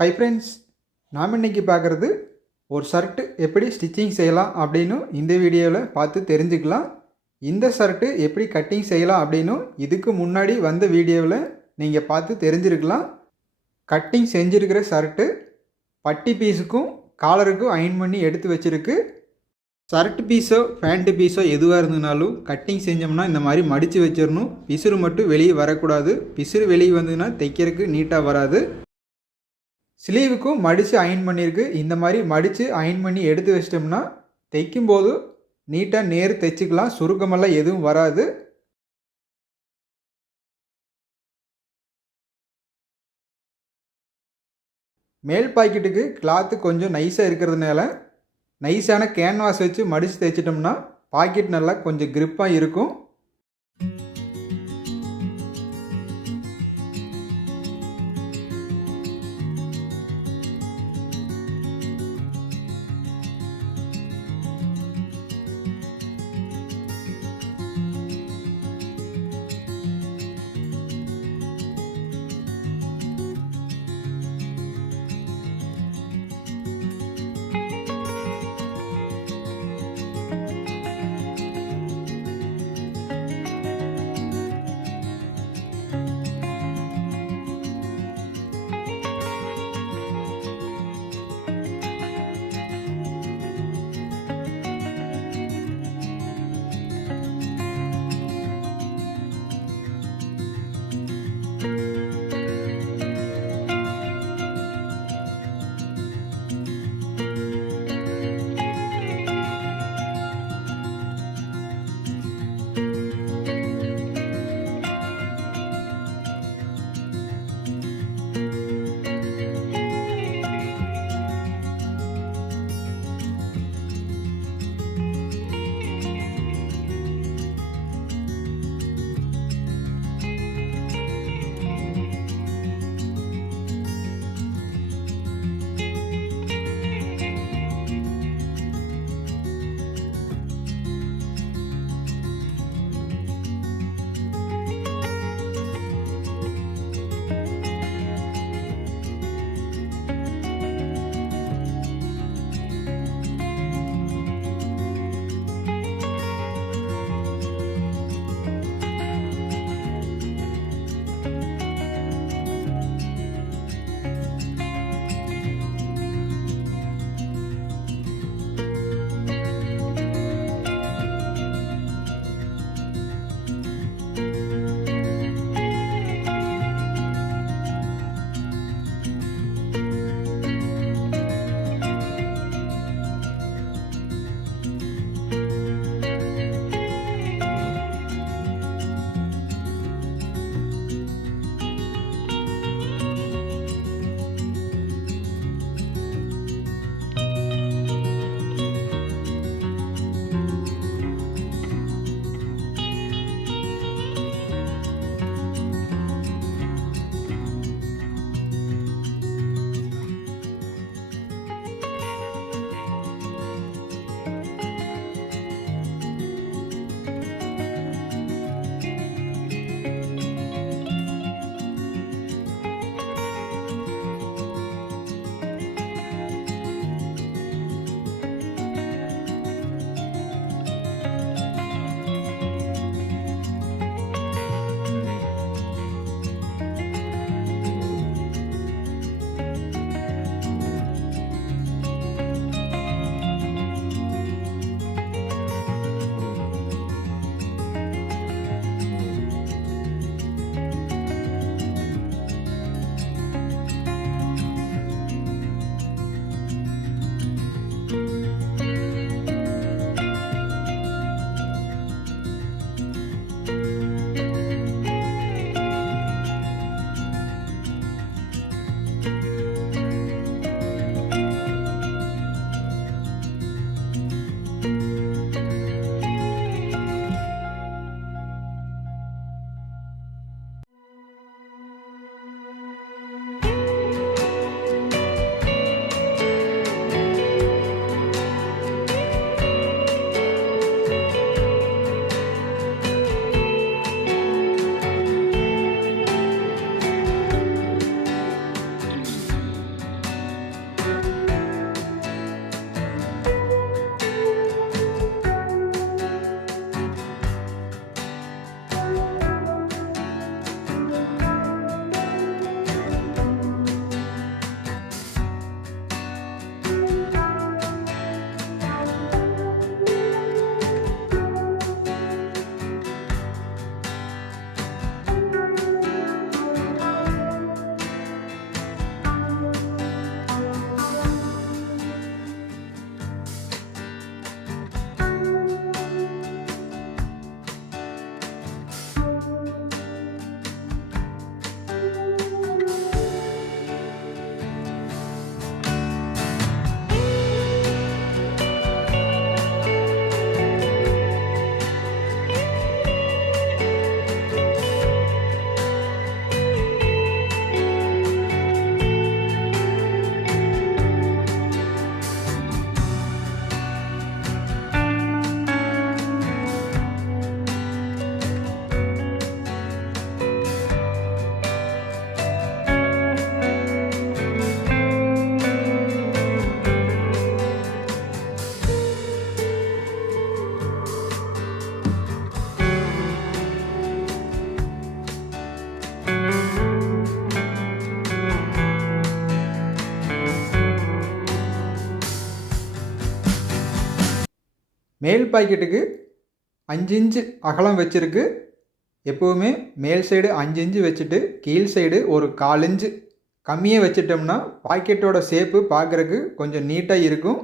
Hi friends, நாம் இன்றைக்கி பார்க்குறது ஒரு ஷர்ட்டு எப்படி ஸ்டிச்சிங் செய்யலாம் அப்படின்னு இந்த வீடியோவில் பார்த்து தெரிஞ்சுக்கலாம். இந்த ஷர்ட்டு எப்படி கட்டிங் செய்யலாம் அப்படின்னு இதுக்கு முன்னாடி வந்த வீடியோவில் நீங்கள் பார்த்து தெரிஞ்சிருக்கலாம். கட்டிங் செஞ்சுருக்கிற ஷர்ட்டு பட்டி பீஸுக்கும் காலருக்கும் அயன் பண்ணி எடுத்து வச்சுருக்கு. ஷர்ட் பீஸோ பேண்ட்டு பீஸோ எதுவாக இருந்ததுனாலும் கட்டிங் செஞ்சோம்னா இந்த மாதிரி மடித்து வச்சிடணும். பிசுறு மட்டும் வெளியே வரக்கூடாது. பிசுறு வெளியே வந்ததுன்னா தைக்கிறதுக்கு நீட்டாக வராது. ஸ்லீவுக்கும் மடித்து அயன் பண்ணியிருக்கு. இந்த மாதிரி மடித்து அயன் பண்ணி எடுத்து வச்சிட்டோம்னா தைக்கும்போது நீட்டாக நேர் தைச்சிக்கலாம். சுருக்கமெல்லாம் எதுவும் வராது. மேல் பாக்கெட்டுக்கு கிளாத்து கொஞ்சம் நைஸாக இருக்கிறதுனால நைஸான கேன்வாஸ் வச்சு மடித்து தைச்சிட்டோம்னா பாக்கெட் நல்லா கொஞ்சம் கிரிப்பாக இருக்கும். மேல் பாக்கெட்டுக்கு 5 இன்ச்சு அகலம் வச்சுருக்கு. எப்போவுமே மேல் சைடு 5 இன்ச்சு வச்சுட்டு கீழ் சைடு ஒரு 1/4 இன்ச்சு கம்மியாக வச்சிட்டோம்னா பாக்கெட்டோட ஷேப்பு பார்க்குறக்கு கொஞ்சம் நீட்டாக இருக்கும்.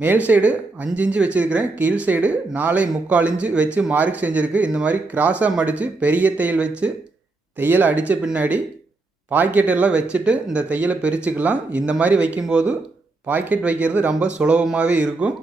மேல் சைடு 5 இன்ச்சு வச்சுருக்கிறேன், கீழ் சைடு 4.75 இன்ச்சு வச்சு மார்க் செஞ்சுருக்கு. இந்த மாதிரி கிராஸாக மடித்து பெரிய தையல் வச்சு தையலை அடித்த பின்னாடி பாக்கெட்டெல்லாம் வச்சுட்டு இந்த தையலை பிரிச்சுக்கலாம். இந்த மாதிரி வைக்கும்போது பாக்கெட் வைக்கிறது ரொம்ப சுலபமாகவே இருக்கும்.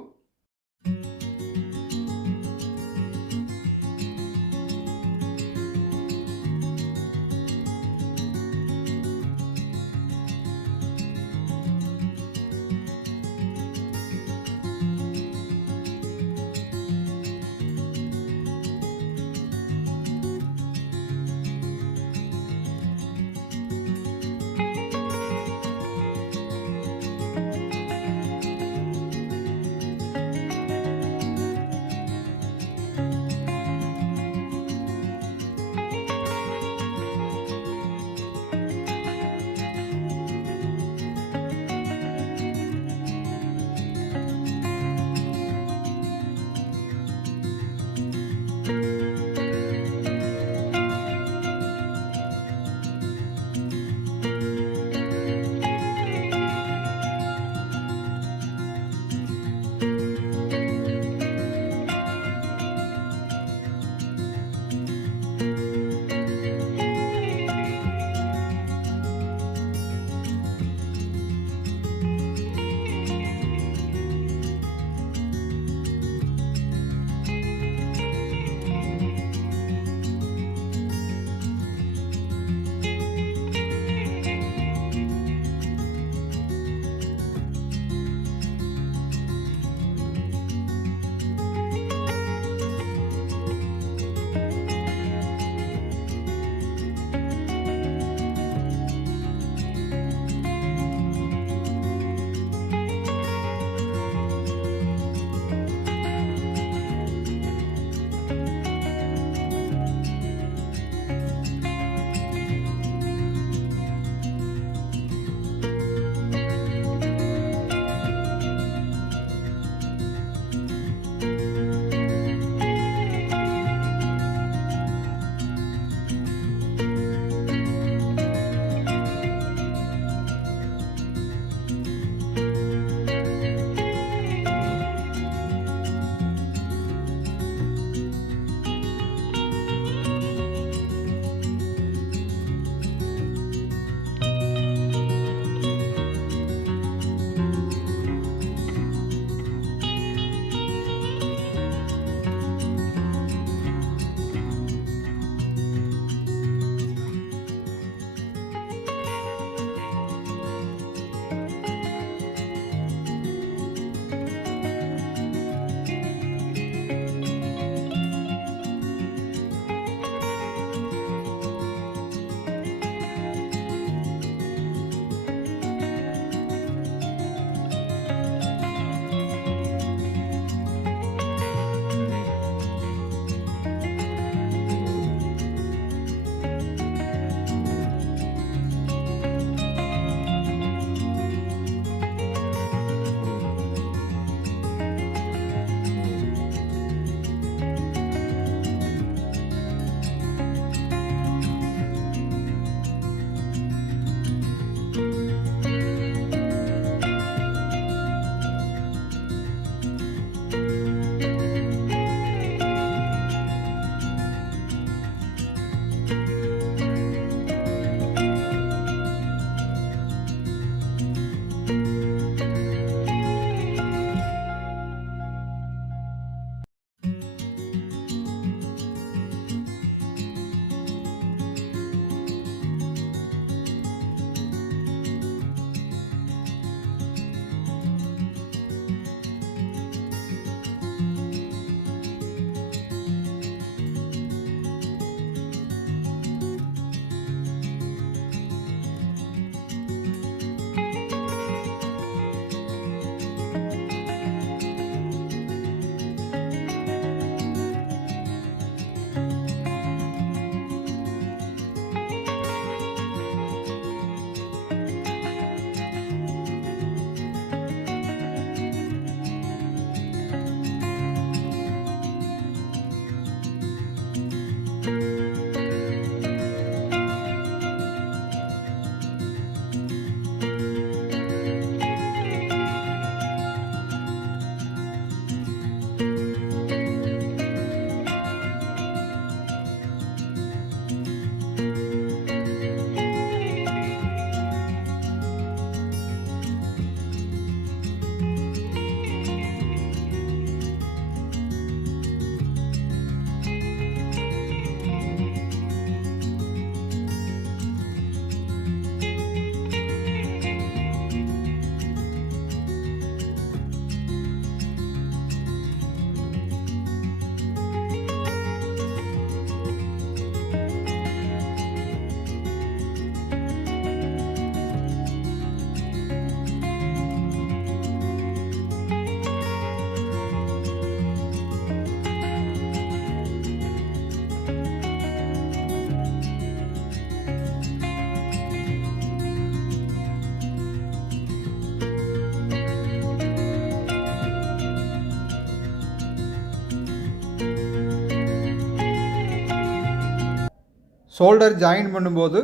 ஷோல்டர் ஜாயின் பண்ணும்போது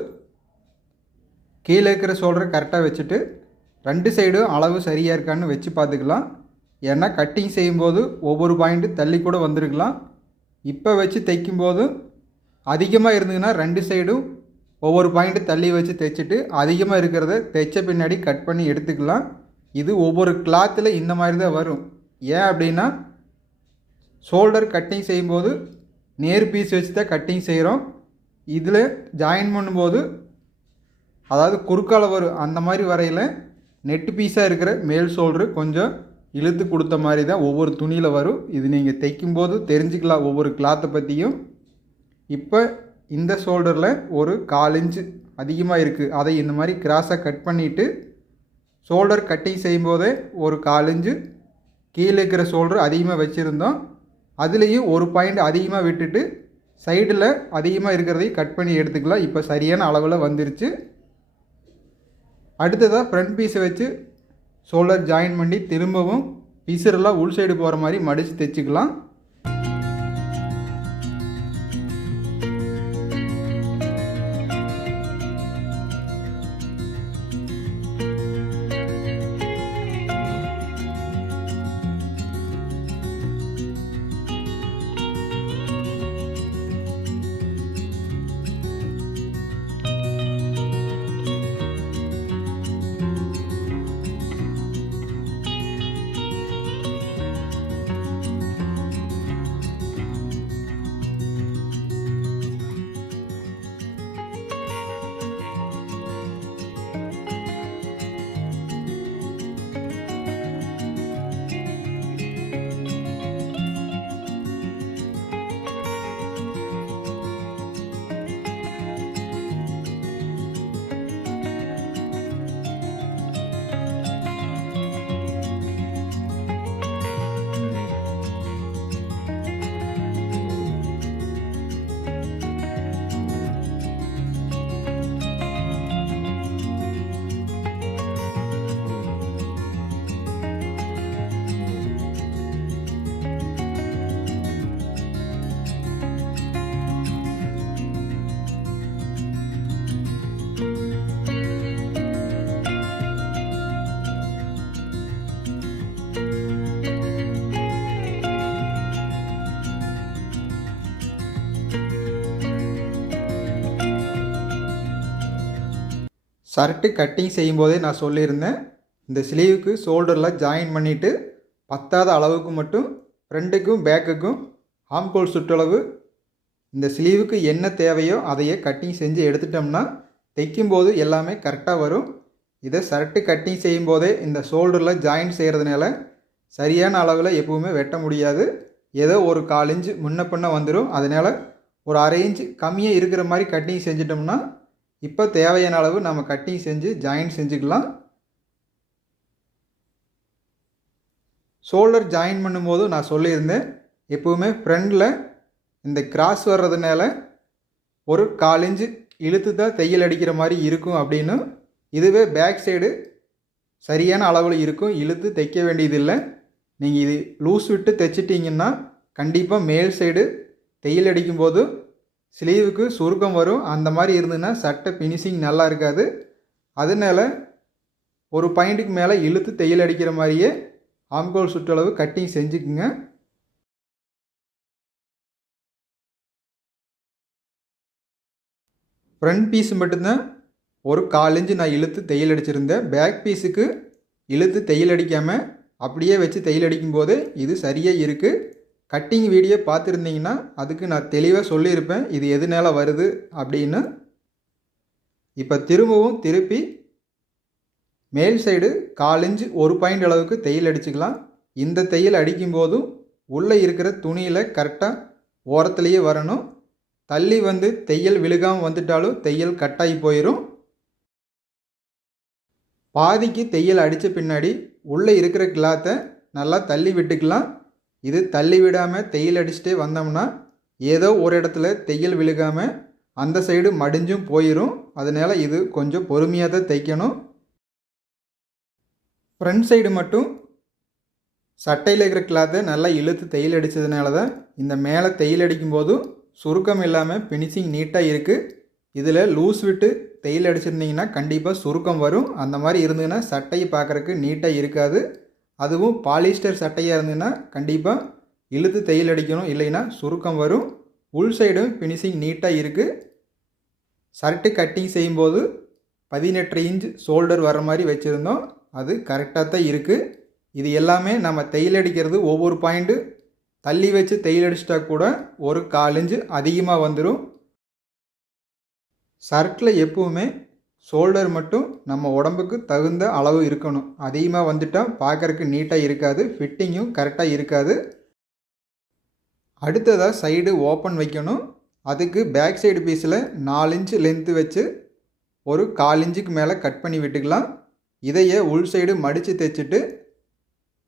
கீழே இருக்கிற ஷோல்டரை கரெக்டாக வச்சுட்டு 2 சைடும் அளவு சரியாக இருக்கான்னு வச்சு பார்த்துக்கலாம். ஏன்னா கட்டிங் செய்யும்போது ஒவ்வொரு பாயிண்ட்டு தள்ளி கூட வந்திருக்கலாம். இப்போ வச்சு தைக்கும்போது அதிகமாக இருந்ததுன்னா 2 சைடும் ஒவ்வொரு பாயிண்ட்டு தள்ளி வச்சு தைச்சிட்டு அதிகமாக இருக்கிறத தைச்ச பின்னாடி கட் பண்ணி எடுத்துக்கலாம். இது ஒவ்வொரு கிளாத்தில் இந்த மாதிரி தான் வரும். ஏன் அப்படின்னா ஷோல்டர் கட்டிங் செய்யும்போது நேர் பீஸ் வச்சு தான் கட்டிங் செய்கிறோம். இதில் ஜாயின் பண்ணும்போது அதாவது குறுக்கால வரும். அந்த மாதிரி வரையில் நெட்டு பீஸாக இருக்கிற மேல் ஷோல்டரு கொஞ்சம் இழுத்து கொடுத்த மாதிரி தான் ஒவ்வொரு துணியில் வரும். இது நீங்கள் தைக்கும்போது தெரிஞ்சுக்கலாம் ஒவ்வொரு கிளாத்தை பற்றியும். இப்போ இந்த ஷோல்டரில் ஒரு 1/4 இன்ச்சு அதிகமாக இருக்குது. அதை இந்த மாதிரி கிராஸாக கட் பண்ணிவிட்டு ஷோல்டர் கட்டிங் செய்யும்போதே ஒரு 1/4 இன்ச்சு கீழே இருக்கிற ஷோல்டர் அதிகமாக வச்சுருந்தோம். அதுலேயும் ஒரு பாயிண்ட் அதிகமாக விட்டுட்டு சைடில் அதிகமாக இருக்கிறதையும் கட் பண்ணி எடுத்துக்கலாம். இப்போ சரியான அளவில் வந்துருச்சு. அடுத்ததாக ஃப்ரண்ட் பீஸை வச்சு ஷோல்டர் ஜாயின் பண்ணி திரும்பவும் பீஸரெல்லாம் உள் சைடு போகிற மாதிரி மடித்து தைச்சிக்கலாம். ஷர்ட்டு கட்டிங் செய்யும்போதே நான் சொல்லியிருந்தேன், இந்த ஸ்லீவுக்கு ஷோல்டரில் ஜாயின் பண்ணிவிட்டு பத்தாத அளவுக்கு மட்டும் ஃப்ரண்ட்டுக்கும் பேக்குக்கும் ஆம்கோல் சுற்றளவு இந்த ஸ்லீவுக்கு என்ன தேவையோ அதையே கட்டிங் செஞ்சு எடுத்துட்டோம்னா தைக்கும்போது எல்லாமே கரெக்டாக வரும். இதை ஷர்ட்டு கட்டிங் செய்யும்போதே இந்த ஷோல்டரில் ஜாயின் செய்கிறதுனால சரியான அளவில் எப்பவுமே வெட்ட முடியாது. ஏதோ ஒரு 1/4 இன்ச்சு முன்ன பின்ன வந்துடும். அதனால் ஒரு 1/2 இன்ச்சு கம்மியாக இருக்கிற மாதிரி கட்டிங் செஞ்சிட்டோம்னா இப்போ தேவையான அளவு நம்ம கட்டிங் செஞ்சு ஜாயின் செஞ்சுக்கலாம். ஷோல்டர் ஜாயின் பண்ணும்போது நான் சொல்லியிருந்தேன், எப்போவுமே ஃப்ரண்டில் இந்த கிராஸ் வர்றதுனால ஒரு 1/4 இன்ச்சு இழுத்து தான் தையல் அடிக்கிற மாதிரி இருக்கும் அப்படின்னு. இதுவே பேக் சைடு சரியான அளவில் இருக்கும், இழுத்து தைக்க வேண்டியதில்லை. நீங்கள் இது லூஸ் விட்டு தைச்சிட்டிங்கன்னா கண்டிப்பாக மேல் சைடு தையல் அடிக்கும்போது ஸ்லீவுக்கு சுருக்கம் வரும். அந்த மாதிரி இருந்ததுன்னா சட்டை ஃபினிஷிங் நல்லா இருக்காது. அதனால ஒரு பாயிண்ட்டுக்கு மேலே இழுத்து தையல் அடிக்கிற மாதிரியே ஆம்கோல் சுற்றளவு கட்டிங் செஞ்சுக்குங்க. ஃப்ரண்ட் பீஸ் மட்டும்தான் ஒரு 1/4 இன்ச்சு நான் இழுத்து தையல் அடிச்சிருந்தேன். பேக் பீஸுக்கு இழுத்து தையல் அடிக்காமல் அப்படியே வச்சு தையல் அடிக்கும்போது இது சரியாக இருக்குது. கட்டிங் வீடியோ பார்த்துருந்தீங்கன்னா அதுக்கு நான் தெளிவாக சொல்லியிருப்பேன் இது எதுனால வருது அப்படின்னு. இப்போ திரும்பவும் திருப்பி மேல் சைடு 1/4 இன்ச்சு ஒரு பாயிண்ட் அளவுக்கு தையல் அடிச்சுக்கலாம். இந்த தையல் அடிக்கும்போதும் உள்ளே இருக்கிற துணியில் கரெக்டாக ஓரத்துலேயே வரணும். தள்ளி வந்து தையல் விழுகாமல் வந்துட்டாலும் தையல் கட்டாகி போயிடும். பாதிக்கு தையல் அடித்த பின்னாடி உள்ளே இருக்கிற கிளாத்தை நல்லா தள்ளி விட்டுக்கலாம். இது தள்ளி விடாமல் தையல் அடிச்சுட்டே வந்தோம்னா ஏதோ ஒரு இடத்துல தையல் விழுகாமல் அந்த சைடு மடிஞ்சும் போயிடும். அதனால் இது கொஞ்சம் பொறுமையாக தான் தைக்கணும். ஃப்ரண்ட் சைடு மட்டும் சட்டையில் இருக்கிற கிளாத்தை நல்லா இழுத்து தையல் அடித்ததுனால தான் இந்த மேலே தையல் அடிக்கும்போதும் சுருக்கம் இல்லாமல் ஃபினிஷிங் நீட்டாக இருக்குது. இதில் லூஸ் விட்டு தையல் அடிச்சிருந்தீங்கன்னா கண்டிப்பாக சுருக்கம் வரும். அந்த மாதிரி இருந்ததுன்னா சட்டையை பார்க்குறக்கு நீட்டாக இருக்காது. அதுவும் பாலிஸ்டர் சட்டையாக இருந்ததுன்னா கண்டிப்பாக இழுத்து தையல் அடிக்கணும், இல்லைன்னா சுருக்கம் வரும். உள் சைடும் ஃபினிஷிங் நீட்டாக இருக்குது. ஷர்ட்டு கட்டிங் செய்யும்போது 18 இன்ச் ஷோல்டர் வர மாதிரி வச்சுருந்தோம். அது கரெக்டாக தான் இருக்குது. இது எல்லாமே நம்ம தையல் அடிக்கிறது ஒவ்வொரு பாயிண்ட்டு தள்ளி வச்சு தையல் அடிச்சிட்டா கூட ஒரு 1/4 இன்ச்சு அதிகமாக வந்துடும். ஷர்ட்டில் எப்பவுமே ஷோல்டர் மட்டும் நம்ம உடம்புக்கு தகுந்த அளவு இருக்கணும். அதிகமாக வந்துட்டால் பார்க்குறக்கு நீட்டாக இருக்காது, ஃபிட்டிங்கும் கரெக்டாக இருக்காது. அடுத்ததாக சைடு ஓப்பன் வைக்கணும். அதுக்கு பேக் சைடு பீஸில் 4 இன்ச்சு லென்த்து வச்சு ஒரு 1/4 இன்ச்சுக்கு மேலே கட் பண்ணி விட்டுக்கலாம். இதையே உள் சைடு மடித்து தைச்சிட்டு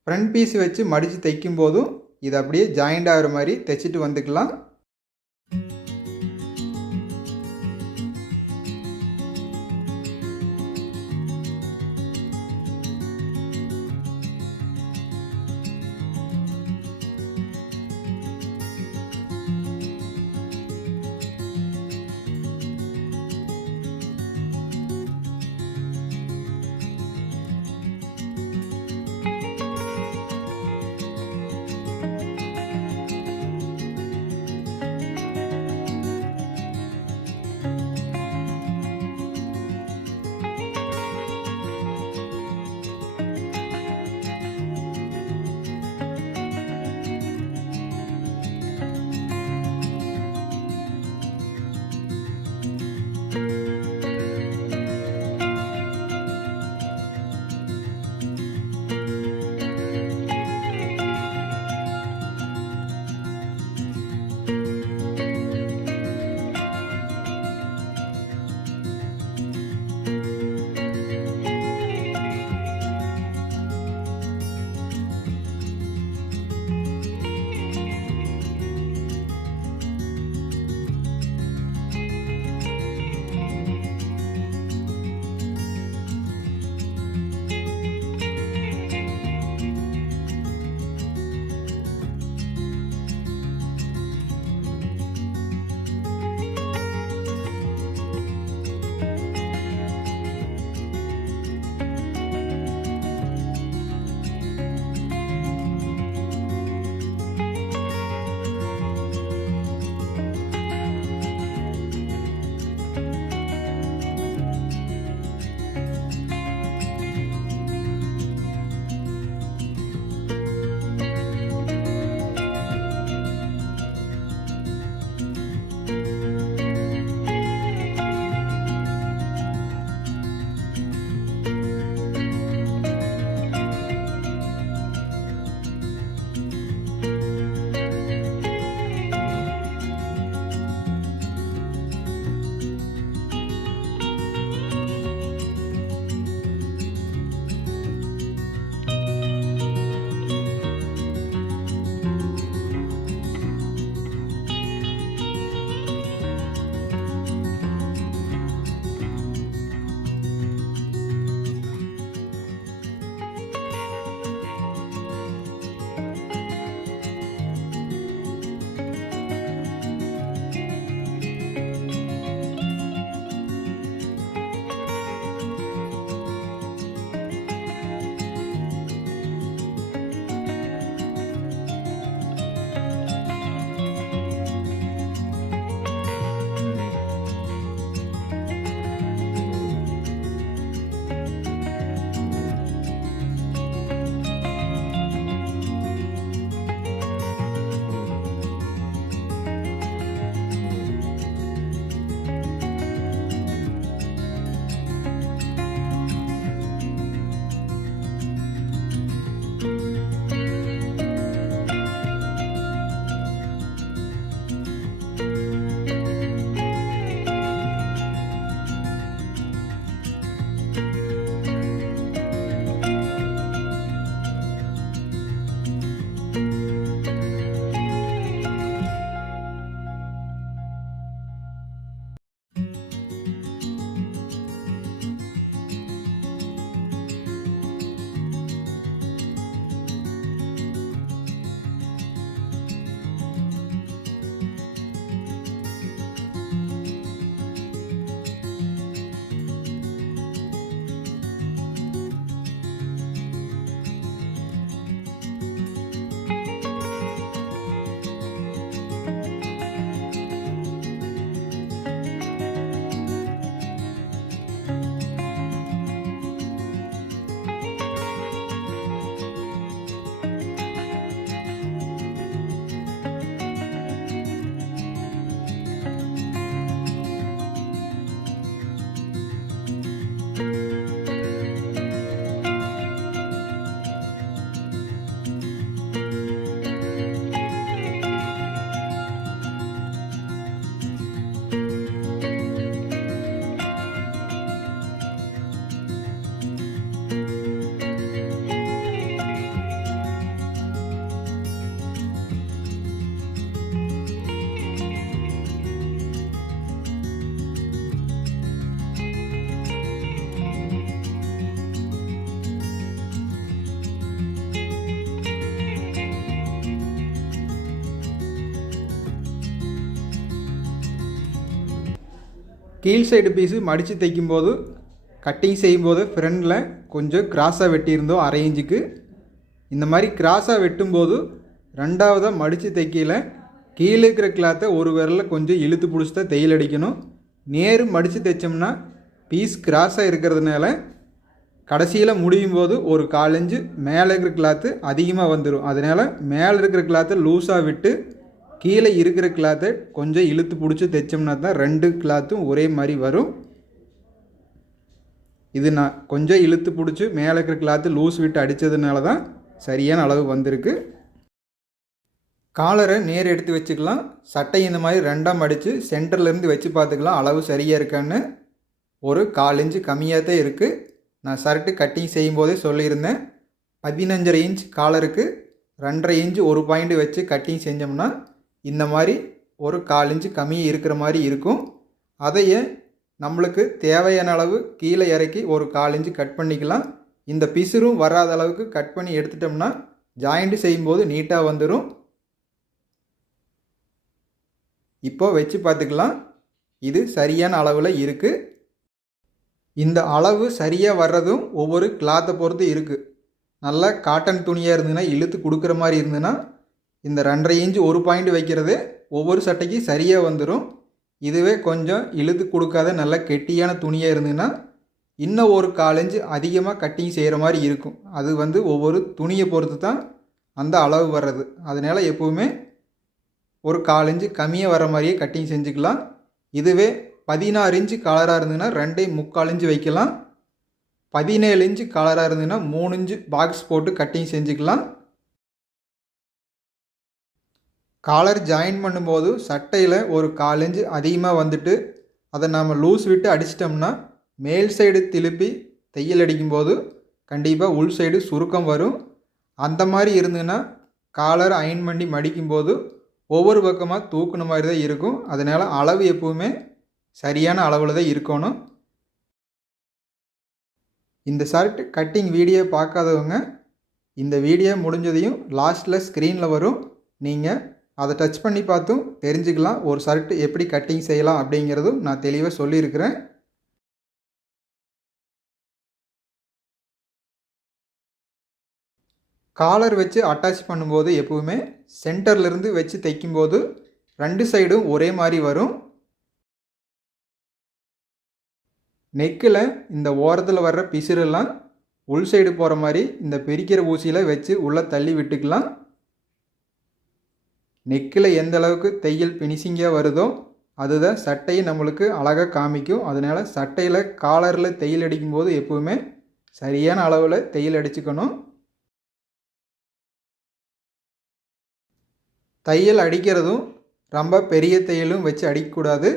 ஃப்ரண்ட் பீஸ் வச்சு மடித்து தைக்கும் போதும் இது அப்படியே ஜாயிண்ட் ஆகிற மாதிரி தைச்சிட்டு வந்துக்கலாம். கீழ் சைடு பீஸு மடித்து தைக்கும்போது கட்டிங் செய்யும்போது ஃப்ரண்டில் கொஞ்சம் கிராஸாக வெட்டியிருந்தோம் 1/2 இன்ச்சுக்கு. இந்த மாதிரி கிராஸாக வெட்டும்போது ரெண்டாவதாக மடித்து தைக்கல கீழே இருக்கிற கிளாத்தை ஒரு விரலில் கொஞ்சம் இழுத்து பிடிச்சி தான் தையல் அடிக்கணும். நேரு மடித்து தைச்சோம்னா பீஸ் கிராஸாக இருக்கிறதுனால கடைசியில் முடியும் போது ஒரு 1/4 இன்ச்சு மேலே இருக்கிற கிளாத்து அதிகமாக வந்துடும். அதனால் மேலே இருக்கிற கிளாத்தை லூஸாக விட்டு கீழே இருக்கிற கிளாத்தை கொஞ்சம் இழுத்து பிடிச்சி தைச்சோம்னா தான் 2 கிளாத்தும் ஒரே மாதிரி வரும். இது நான் கொஞ்சம் இழுத்து பிடிச்சி மேலே இருக்கிற கிளாத்து லூஸ் விட்டு அடித்ததுனால தான் சரியான அளவு வந்திருக்கு. காலரை நேர் எடுத்து வச்சுக்கலாம். சட்டை இந்த மாதிரி 2ஆக மடித்து சென்டர்லேருந்து வச்சு பார்த்துக்கலாம் அளவு சரியாக இருக்கான்னு. ஒரு 1/4 இன்ச்சு கம்மியாக தான் இருக்குது. நான் ஷர்ட்டு கட்டிங் செய்யும்போதே சொல்லியிருந்தேன் 15.5 இன்ச் காலருக்கு 2.5 இன்ச்சு ஒரு பாயிண்ட் வச்சு கட்டிங் செஞ்சோம்னா இந்த மாதிரி ஒரு 1/4 இன்ச்சு கம்மியாக இருக்கிற மாதிரி இருக்கும். அதையே நம்மளுக்கு தேவையான அளவு கீழே இறக்கி ஒரு 1/4 இன்ச்சு கட் பண்ணிக்கலாம். இந்த பிசுறும் வராத அளவுக்கு கட் பண்ணி எடுத்துட்டோம்னா ஜாயிண்ட் செய்யும்போது நீட்டாக வந்துடும். இப்போ வச்சு பார்த்துக்கலாம். இது சரியான அளவில் இருக்குது. இந்த அளவு சரியாக வர்றதும் ஒவ்வொரு கிளாத்தை பொறுத்து இருக்குது. நல்லா காட்டன் துணியாக இருந்ததுன்னா இழுத்து கொடுக்குற மாதிரி இருந்ததுன்னா இந்த 2.5 இன்ச்சு ஒரு பாயிண்ட் வைக்கிறது ஒவ்வொரு சட்டைக்கு சரியாக வந்துடும். இதுவே கொஞ்சம் இழுத்து கொடுக்காத நல்ல கெட்டியான துணியாக இருந்ததுன்னா இன்னும் ஒரு 1/4 இன்ச்சு அதிகமாக கட்டிங் செய்கிற மாதிரி இருக்கும். அது ஒவ்வொரு துணியை பொறுத்து தான் அந்த அளவு வர்றது. அதனால் எப்போவுமே ஒரு 1/4 இன்ச்சு கம்மியாக வர மாதிரியே கட்டிங் செஞ்சுக்கலாம். இதுவே 16 இன்ச்சு காலராக இருந்ததுன்னா 2.25 இன்ச்சு வைக்கலாம். 17 இன்ச்சு காலராக இருந்ததுன்னா 3 இன்ச்சு பாக்ஸ் போட்டு கட்டிங் செஞ்சுக்கலாம். காலர் ஜாயின் பண்ணும்போது சட்டையில் ஒரு 1/4 இன்ச்சு அதிகமாக வந்துட்டு அதை நாம் லூஸ் விட்டு அடிச்சிட்டோம்னா மேல் சைடு திருப்பி தையல் அடிக்கும்போது கண்டிப்பாக உள் சைடு சுருக்கம் வரும். அந்த மாதிரி இருந்ததுன்னா காலர் அயன் பண்ணி மடிக்கும்போது ஒவ்வொரு பக்கமாக தூக்குன மாதிரி தான் இருக்கும். அதனால் அளவு எப்போவுமே சரியான அளவில் தான் இருக்கணும். இந்த ஷர்ட் கட்டிங் வீடியோ பார்க்காதவங்க இந்த வீடியோ முடிஞ்சதையும் லாஸ்ட்டில் ஸ்க்ரீனில் வரும். நீங்கள் அதை டச் பண்ணி பார்த்தும் தெரிஞ்சுக்கலாம் ஒரு ஷர்ட் எப்படி கட்டிங் செய்யலாம் அப்படிங்கிறதும் நான் தெளிவாக சொல்லியிருக்கிறேன். காலர் வச்சு அட்டாச் பண்ணும்போது எப்போவுமே சென்டர்லேருந்து வச்சு தைக்கும்போது 2 சைடும் ஒரே மாதிரி வரும். நெக்கில் இந்த ஓரத்தில் வர்ற பிசுறெல்லாம் உள் சைடு போகிற மாதிரி இந்த பிரிக்கிற ஊசியில் வச்சு உள்ளே தள்ளி விட்டுக்கலாம். நெக்கில் எந்த அளவுக்கு தையல் ஃபினிஷிங்காக வருதோ அதுதான் சட்டையை நம்மளுக்கு அழகாக காமிக்கும். அதனால் சட்டையில் காலரில் தையல் அடிக்கும்போது எப்போவுமே சரியான அளவில் தையல் அடிச்சுக்கணும். தையல் அடிக்கிறதும் ரொம்ப பெரிய தையலும் வச்சு அடிக்கக்கூடாது.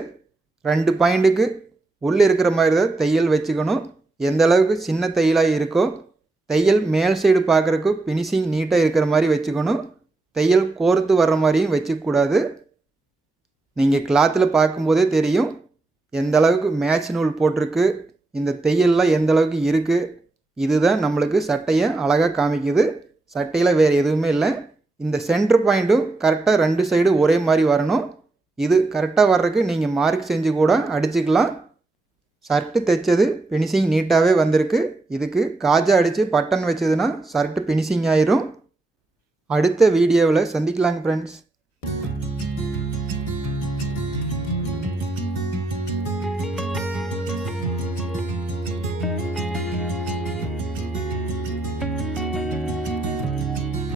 2 பாயிண்ட்டுக்கு உள்ளே இருக்கிற மாதிரி தான் தையல் வச்சுக்கணும். எந்த அளவுக்கு சின்ன தையலாக இருக்கோ தையல் மேல் சைடு பார்க்குறக்கு ஃபினிஷிங் நீட்டாக இருக்கிற மாதிரி வச்சுக்கணும். தையல் கோர்த்து வர்ற மாதிரியும் வச்சுக்கூடாது. நீங்கள் கிளாத்தில் பார்க்கும்போதே தெரியும் எந்த அளவுக்கு மேட்ச் நூல் போட்டிருக்கு, இந்த தையல்லாம் எந்த அளவுக்கு இருக்குது. இதுதான் நம்மளுக்கு சட்டையை அழகாக காமிக்குது. சட்டையில் வேறு எதுவுமே இல்லை. இந்த சென்டர் பாயிண்ட்டும் கரெக்டாக 2 சைடு ஒரே மாதிரி வரணும். இது கரெக்டாக வர்றதுக்கு நீங்கள் மார்க் செஞ்சு கூட அடிச்சுக்கலாம். ஷர்ட்டு தைச்சது ஃபினிஷிங் நீட்டாகவே வந்திருக்கு. இதுக்கு காஜா அடித்து பட்டன் வச்சதுன்னா ஷர்ட்டு ஃபினிஷிங் ஆயிரும். அடுத்த வீடியோவில் சந்திக்கலாங்க ஃப்ரெண்ட்ஸ்.